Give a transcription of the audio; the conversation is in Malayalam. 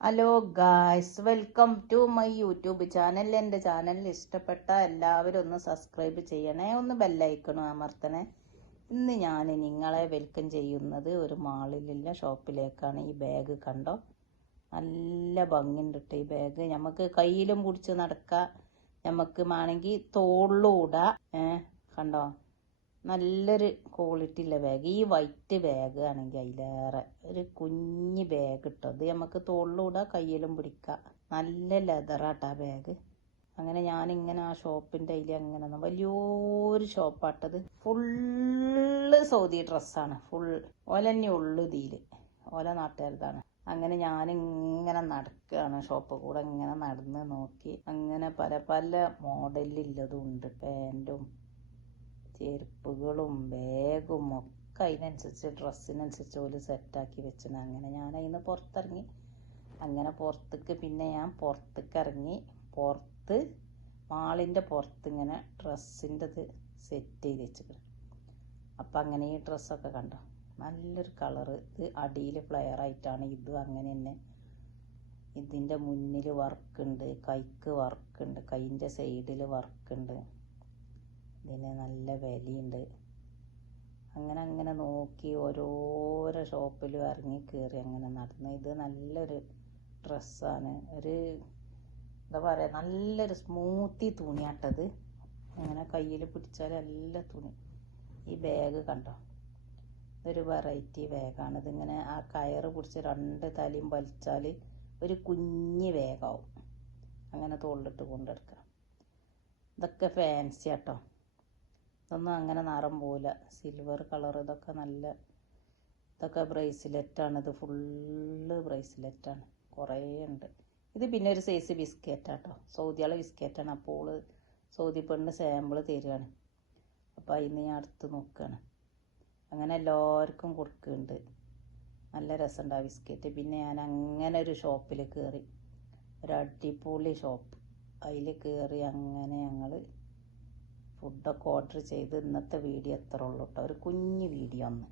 Hello guys, welcome to my YouTube channel. എൻ്റെ ചാനൽ ഇഷ്ടപ്പെട്ട എല്ലാവരും ഒന്ന് സബ്സ്ക്രൈബ് ചെയ്യണേ, ഒന്ന് ബെല്ലൈക്കണും അമർത്തണേ. ഇന്ന് ഞാൻ നിങ്ങളെ വെൽക്കം ചെയ്യുന്നത് ഒരു മാളിലുള്ള ഷോപ്പിലേക്കാണ്. ഈ ബാഗ് കണ്ടോ, നല്ല ഭംഗിയുണ്ട് ഈ ബാഗ്. നമുക്ക് കയ്യിലും പിടിച്ച് നടക്കാം, നമുക്ക് വേണമെങ്കിൽ തോളിലൂടാ. കണ്ടോ, നല്ലൊരു ക്വാളിറ്റി ഉള്ള ബാഗ്. ഈ വൈറ്റ് ബാഗ് ആണെങ്കിൽ അതിലേറെ ഒരു കുഞ്ഞ് ബാഗ് കിട്ടും. അത് നമുക്ക് തോളിലൂടെ കയ്യിലും പിടിക്കാം. നല്ല ലെതറാട്ടാ ബാഗ്. അങ്ങനെ ഞാനിങ്ങനെ ആ ഷോപ്പിൻ്റെ അതിൽ അങ്ങനെ വലിയൊരു ഷോപ്പാട്ടത്. ഫുള്ള് സൗദി ഡ്രസ്സാണ്. ഓലന്നെ ഉള്ളു ഇതിൽ, ഓല നാട്ടുകാരതാണ്. അങ്ങനെ ഞാനിങ്ങനെ നടക്കുകയാണ് ഷോപ്പ് കൂടെ, ഇങ്ങനെ നടന്ന് നോക്കി. അങ്ങനെ പല പല മോഡലിലുള്ളതും ഉണ്ട്. പാൻറ്റും ചെരുപ്പുകളും ബാഗും ഒക്കെ അതിനനുസരിച്ച് ഡ്രസ്സിനനുസരിച്ച് ഓല് സെറ്റാക്കി വെച്ചിന്. അങ്ങനെ ഞാൻ അതിന് പുറത്തിറങ്ങി. അങ്ങനെ പുറത്തേക്ക് പിന്നെ ഞാൻ പുറത്തേക്ക് ഇറങ്ങി. പുറത്ത് മാളിൻ്റെ പുറത്ത് ഇങ്ങനെ ഡ്രസ്സിൻ്റെ ഇത് സെറ്റ് ചെയ്ത് വെച്ചിട്ടുണ്ട്. അപ്പം അങ്ങനെ ഈ ഡ്രസ്സൊക്കെ കണ്ടോ, നല്ലൊരു കളറ്. ഇത് അടിയിൽ ഫ്ലെയർ ആയിട്ടാണ്. ഇതും അങ്ങനെ തന്നെ. ഇതിൻ്റെ മുന്നിൽ വർക്കുണ്ട്, കൈക്ക് വർക്കുണ്ട്, കൈൻ്റെ സൈഡിൽ വർക്കുണ്ട്. ഇതിന് നല്ല വിലയുണ്ട്. അങ്ങനെ അങ്ങനെ നോക്കി ഓരോരോ ഷോപ്പിലും ഇറങ്ങി കയറി അങ്ങനെ നടന്നു. ഇത് നല്ലൊരു ഡ്രസ്സാണ്. ഒരു എന്താ പറയുക, നല്ലൊരു സ്മൂത്തി തുണിയാട്ടത്. അങ്ങനെ കയ്യിൽ പിടിച്ചാൽ നല്ല തുണി. ഈ ബാഗ് കണ്ടോ, ഇതൊരു വെറൈറ്റി ബാഗാണ്. ഇതിങ്ങനെ ആ കയറ് പിടിച്ച് രണ്ട് തലയും വലിച്ചാൽ ഒരു കുഞ്ഞ് ബാഗാവും. അങ്ങനെ തോളിലിട്ട് കൊണ്ടെടുക്കാം. ഇതൊക്കെ ഫാൻസി ആട്ടോ. ഇതൊന്നും അങ്ങനെ നിറം പോലെ സിൽവർ കളർ. ഇതൊക്കെ ഇതൊക്കെ ബ്രേസ്ലെറ്റാണ്. ഇത് ഫുള്ള് ബ്രേസ്ലെറ്റാണ്, കുറേ ഉണ്ട്. ഇത് പിന്നെ ഒരു സൈസ് ബിസ്ക്കറ്റാട്ടോ, സൗദിയാളെ ബിസ്ക്കറ്റാണ്. അപ്പോൾ സൗദി പെണ്ണ് സാമ്പിൾ തരികയാണ്. അപ്പോൾ അതിന് ഞാൻ അടുത്ത് നോക്കുകയാണ്. അങ്ങനെ എല്ലാവർക്കും കൊടുക്കുന്നുണ്ട്. നല്ല രസമുണ്ട് ആ ബിസ്ക്കറ്റ്. പിന്നെ ഞാൻ അങ്ങനെ ഒരു ഷോപ്പിൽ കയറി, ഒരു അടിപൊളി ഷോപ്പ്. അതിൽ കയറി അങ്ങനെ ഞങ്ങൾ ഫുഡൊക്കെ ഓർഡർ ചെയ്ത്. ഇന്നത്തെ വീഡിയോ എത്ര ഉള്ളൂ കേട്ടോ, ഒരു കുഞ്ഞ് വീഡിയോ ഒന്ന്.